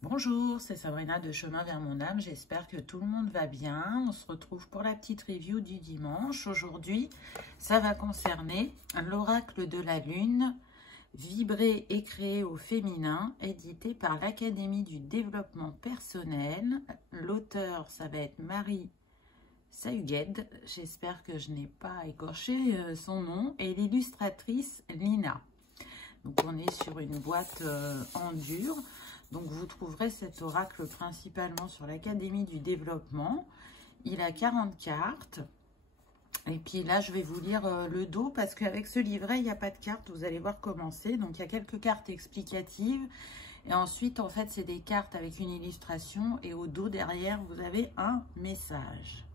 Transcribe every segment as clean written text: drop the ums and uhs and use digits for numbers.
Bonjour, c'est Sabrina de Chemin vers mon âme. J'espère que tout le monde va bien. On se retrouve pour la petite review du dimanche. Aujourd'hui, ça va concerner l'oracle de la lune, vibré et créé au féminin, édité par l'Académie du développement personnel. L'auteur, ça va être Marie Sayuged. J'espère que je n'ai pas écorché son nom. Et l'illustratrice Lina. Donc on est sur une boîte en dur. Donc vous trouverez cet oracle principalement sur l'Académie du développement. Il a 40 cartes. Et puis là, je vais vous lire le dos parce qu'avec ce livret, il n'y a pas de cartes. Vous allez voir comment c'est. Donc il y a quelques cartes explicatives. Et ensuite, en fait, c'est des cartes avec une illustration. Et au dos, derrière, vous avez un message.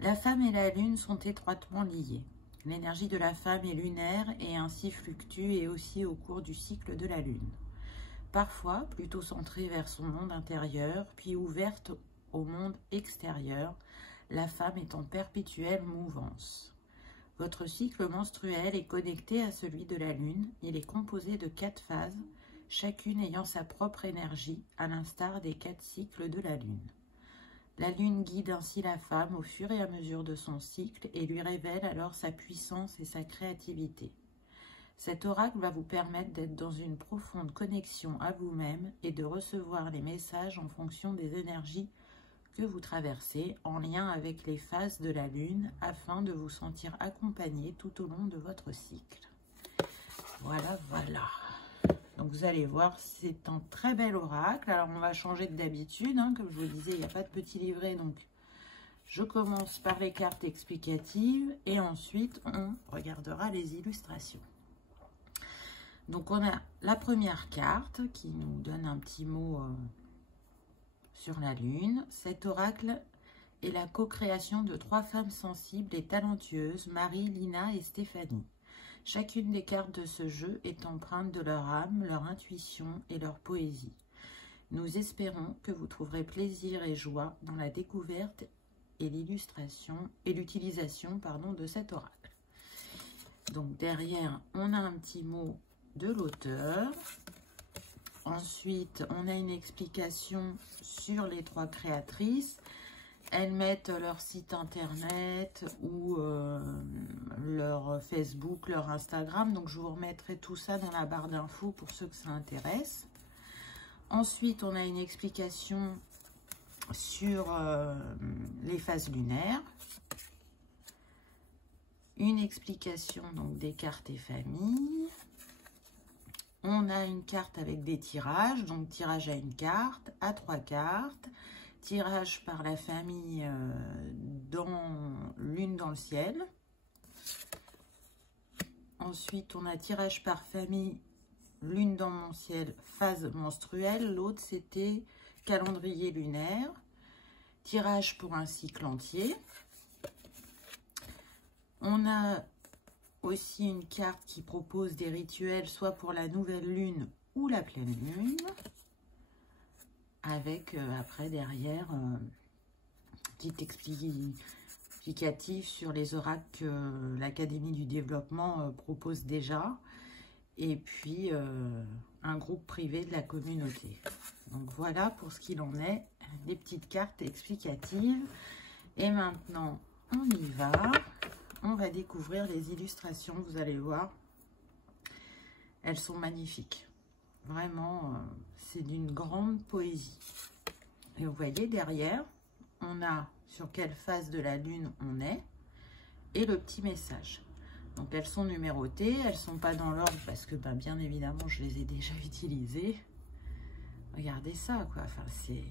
La femme et la lune sont étroitement liées. L'énergie de la femme est lunaire et ainsi fluctue et aussi au cours du cycle de la lune. Parfois plutôt centrée vers son monde intérieur, puis ouverte au monde extérieur, la femme est en perpétuelle mouvance. Votre cycle menstruel est connecté à celui de la lune. Il est composé de 4 phases, chacune ayant sa propre énergie, à l'instar des 4 cycles de la lune. La lune guide ainsi la femme au fur et à mesure de son cycle et lui révèle alors sa puissance et sa créativité. Cet oracle va vous permettre d'être dans une profonde connexion à vous-même et de recevoir les messages en fonction des énergies que vous traversez en lien avec les phases de la lune afin de vous sentir accompagné tout au long de votre cycle. Voilà, voilà. Donc vous allez voir, c'est un très bel oracle. Alors on va changer que d'habitude, hein, comme je vous disais, il n'y a pas de petit livret, donc je commence par les cartes explicatives et ensuite on regardera les illustrations. Donc on a la première carte qui nous donne un petit mot sur la lune. Cet oracle est la co-création de 3 femmes sensibles et talentueuses, Marie, Lina et Stéphanie. Chacune des cartes de ce jeu est empreinte de leur âme, leur intuition et leur poésie. Nous espérons que vous trouverez plaisir et joie dans la découverte et l'utilisation de cet oracle. Donc derrière, on a un petit mot de l'auteur. Ensuite, on a une explication sur les 3 créatrices. Elles mettent leur site internet ou leur Facebook, leur Instagram. Donc, je vous remettrai tout ça dans la barre d'infos pour ceux que ça intéresse. Ensuite, on a une explication sur les phases lunaires. Une explication donc des cartes et familles. On a une carte avec des tirages, donc tirage à une carte, à 3 cartes, tirage par la famille dans Lune dans le ciel. Ensuite, on a tirage par famille, Lune dans mon ciel, phase menstruelle. L'autre, c'était calendrier lunaire. Tirage pour un cycle entier. On a aussi une carte qui propose des rituels soit pour la nouvelle lune ou la pleine lune, avec après derrière petit explicatif sur les oracles que l'Académie du développement propose déjà, et puis un groupe privé de la communauté. Donc voilà pour ce qu'il en est des petites cartes explicatives. Et maintenant on y va. On va découvrir les illustrations, vous allez voir. Elles sont magnifiques. Vraiment, c'est d'une grande poésie. Et vous voyez, derrière, on a sur quelle phase de la lune on est et le petit message. Donc, elles sont numérotées. Elles ne sont pas dans l'ordre parce que, bien évidemment, je les ai déjà utilisées. Regardez ça, quoi. Enfin, c'est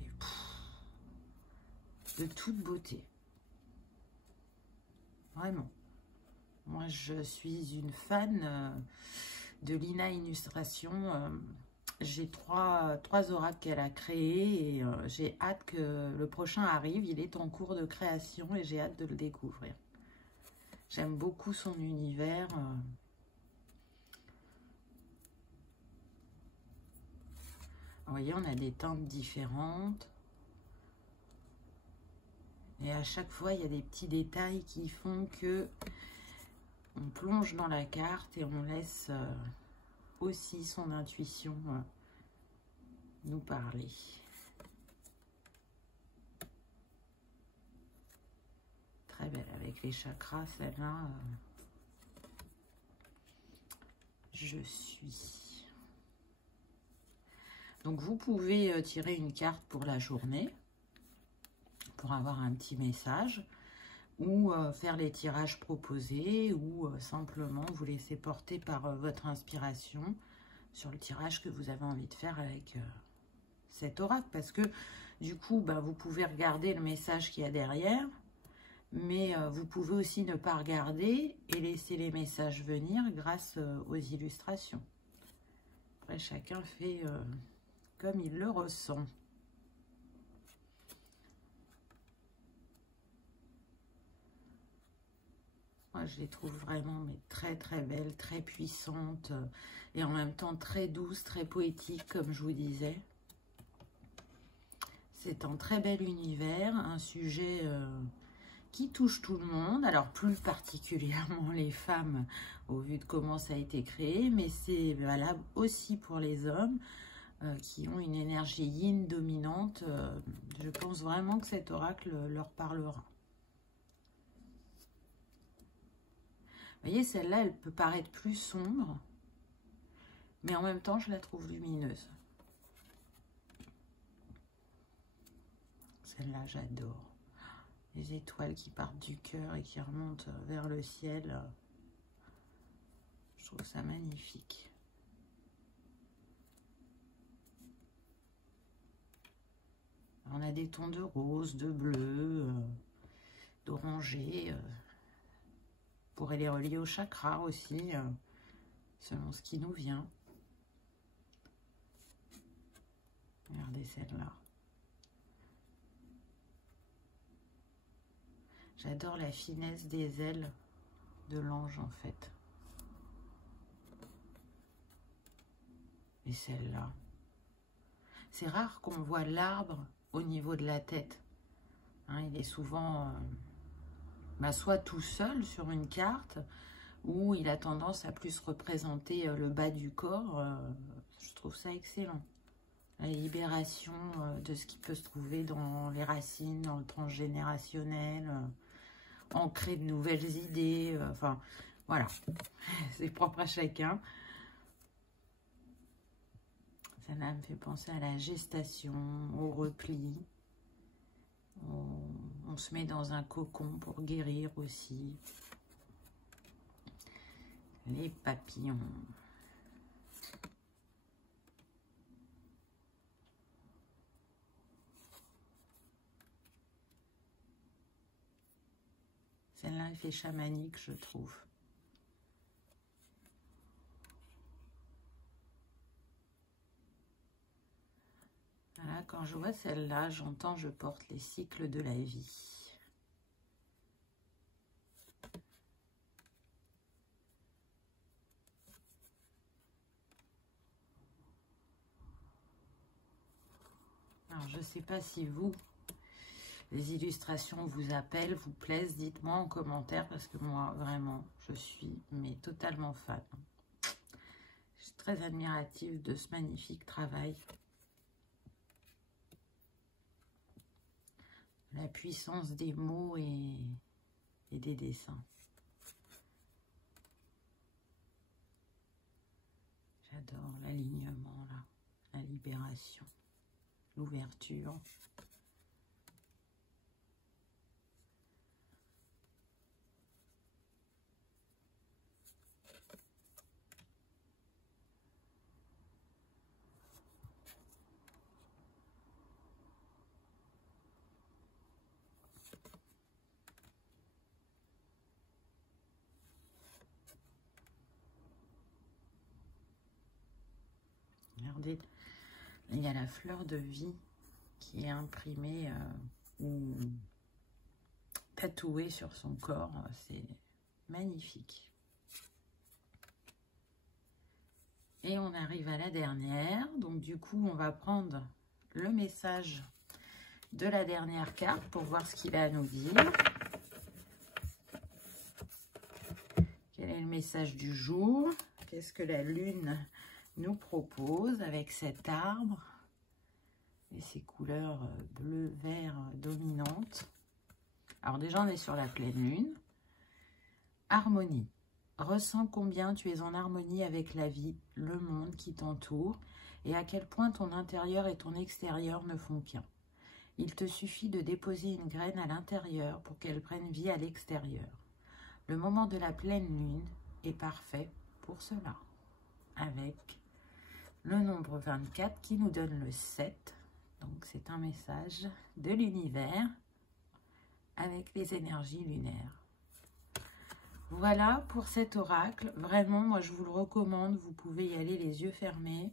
de toute beauté. Vraiment. Moi, je suis une fan de Lina Illustration. J'ai trois oracles qu'elle a créés et j'ai hâte que le prochain arrive. Il est en cours de création et j'ai hâte de le découvrir. J'aime beaucoup son univers. Vous voyez, on a des teintes différentes. Et à chaque fois, il y a des petits détails qui font que on plonge dans la carte et on laisse aussi son intuition nous parler? Très belle avec les chakras, celle-là. Je suis. Donc, vous pouvez tirer une carte pour la journée, pour avoir un petit message, ou faire les tirages proposés, ou simplement vous laisser porter par votre inspiration sur le tirage que vous avez envie de faire avec cet oracle. Parce que, du coup, bah, vous pouvez regarder le message qu'il y a derrière, mais vous pouvez aussi ne pas regarder et laisser les messages venir grâce aux illustrations. Après, chacun fait comme il le ressent. Moi, je les trouve vraiment mais très très belles, très puissantes et en même temps très douces, très poétiques, comme je vous disais. C'est un très bel univers, un sujet qui touche tout le monde, alors plus particulièrement les femmes au vu de comment ça a été créé, mais c'est valable aussi pour les hommes qui ont une énergie yin dominante. Je pense vraiment que cet oracle leur parlera. Vous voyez, celle-là, elle peut paraître plus sombre, mais en même temps, je la trouve lumineuse. Celle-là, j'adore. Les étoiles qui partent du cœur et qui remontent vers le ciel. Je trouve ça magnifique. On a des tons de rose, de bleu, d'oranger. On pourrait les relier au chakra aussi, selon ce qui nous vient. Regardez celle-là. J'adore la finesse des ailes de l'ange, en fait. Et celle-là. C'est rare qu'on voit l'arbre au niveau de la tête. Hein, il est souvent soit tout seul sur une carte, ou il a tendance à plus représenter le bas du corps. Je trouve ça excellent. La libération de ce qui peut se trouver dans les racines, dans le transgénérationnel, ancrer de nouvelles idées, enfin, voilà, c'est propre à chacun. Ça me fait penser à la gestation, au repli. On se met dans un cocon pour guérir aussi. Les papillons. Celle-là, elle fait chamanique, je trouve. Voilà, quand je vois celle-là, j'entends, je porte les cycles de la vie. Alors, je ne sais pas si vous, les illustrations vous appellent, vous plaisent, dites-moi en commentaire, parce que moi, vraiment, je suis mais totalement fan. Je suis très admirative de ce magnifique travail. La puissance des mots et des dessins. J'adore l'alignement, là, la libération, l'ouverture. Regardez, il y a la fleur de vie qui est imprimée ou tatouée sur son corps. C'est magnifique. Et on arrive à la dernière. Donc, du coup, on va prendre le message de la dernière carte pour voir ce qu'il a à nous dire. Quel est le message du jour? Qu'est-ce que la lune nous propose avec cet arbre et ses couleurs bleu, vert dominantes. Alors déjà, on est sur la pleine lune. Harmonie. Ressens combien tu es en harmonie avec la vie, le monde qui t'entoure et à quel point ton intérieur et ton extérieur ne font qu'un. Il te suffit de déposer une graine à l'intérieur pour qu'elle prenne vie à l'extérieur. Le moment de la pleine lune est parfait pour cela. Avec le nombre 24 qui nous donne le 7. Donc c'est un message de l'univers avec les énergies lunaires. Voilà pour cet oracle. Vraiment, moi je vous le recommande. Vous pouvez y aller les yeux fermés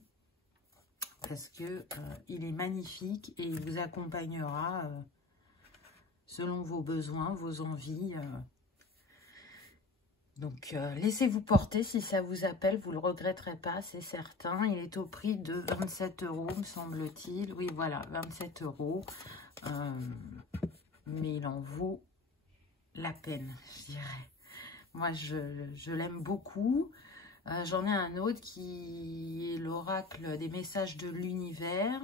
parce que il est magnifique et il vous accompagnera selon vos besoins, vos envies. Donc, laissez-vous porter si ça vous appelle. Vous ne le regretterez pas, c'est certain. Il est au prix de 27 €, me semble-t-il. Oui, voilà, 27 €. Mais il en vaut la peine, je dirais. Moi, je l'aime beaucoup. J'en ai un autre qui est l'oracle des messages de l'univers.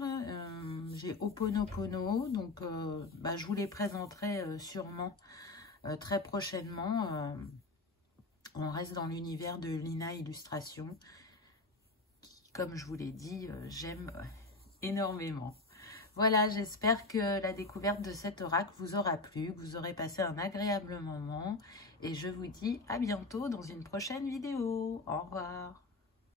J'ai Ho'oponopono. Donc, je vous les présenterai sûrement très prochainement. On reste dans l'univers de Lina Illustration, qui, comme je vous l'ai dit, j'aime énormément. Voilà, j'espère que la découverte de cet oracle vous aura plu, que vous aurez passé un agréable moment. Et je vous dis à bientôt dans une prochaine vidéo. Au revoir.